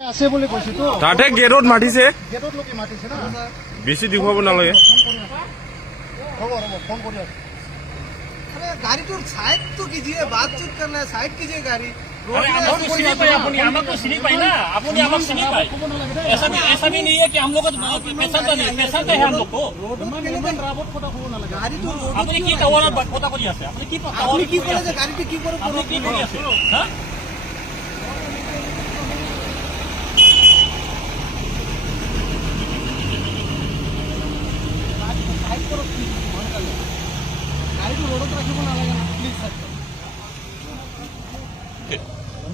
আছে বুলি কৈছে তো তাতে গেটত মাতিছে গেটত লোকে মাতিছে না বেছি দেখুৱাব নালাগে হ'ব ফোন কৰি আছে अरे गाड़ी तो साइड तो कीजिए बातचीत करना है साइड कीजिए गाड़ी ऐसा भी नहीं है कि हम लोग पैसा नहीं पैसा है हम लोग को गाड़ी तो अपनी की टावर पता करी আছে আপনি কি টাवर কি করে যে গাড়িটা কি করে আপনি কি করি আছে হ্যাঁ गाड़ी तो रोड पर रखिबो ना লাগে না প্লিজ স্যার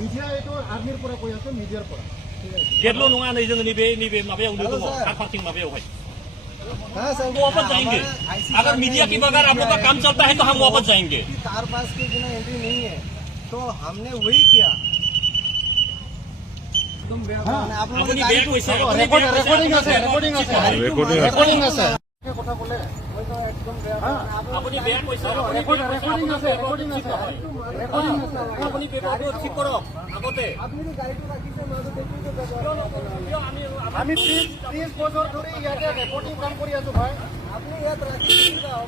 মিডিয়া এটো আর্মির পৰা কৈ আছে মিডিয়াৰ পৰা गेटलो नङा नै जों नैबे माबायाव दङ खारपाथिं माबायाव है हां सर वो वापस जाएंगे अगर मीडिया के बगैर आप लोग का काम चलता है तो हम वापस जाएंगे कार पास के बिना एंट्री नहीं है तो हमने वही किया तुम आप लोगों अपनी ने बैग पैसा রেকর্ডিং আছে রেকর্ডিং আছে কথা বলে एकदम अपनी बैग पैसा রেকর্ডিং আছে अपनी पेपर को ठीक करो আগতে আপনি যে গাড়িটা রাখিছে মাঝে দেখি তো আমি 30 বছর ধরে ইয়াতে রেকর্ডিং কাম কৰি আছো ভাই আপনি ইয়াত রাখি দাও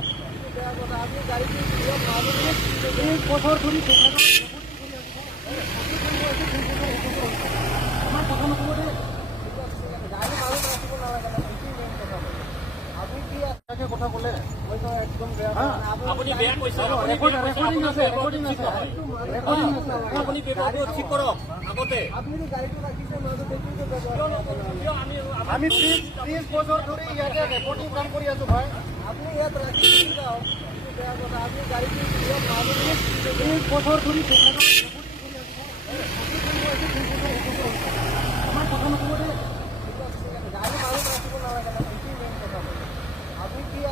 আপনি গাড়িটি মাঝে 30 বছর ধরে আমার কথা নকব দে গাড়ি মাঝে রাখিব না লাগে আপনি কি তাকে কথা বলে ওই তো একদম अपनी बैग पैसा রেকর্ডিং আছে अपनी पेपर को ठीक करो আগতে আপনি যে গাড়িটা রাখিছে মাঝে দেখি তো আমি 30 বছর ধরে ইয়াতে রেকর্ডিং কাম কৰি আছো ভাই আপনি ইয়াত ৰাখি দাও আপনি গাড়িটি মাঝে 30 বছৰ ধৰে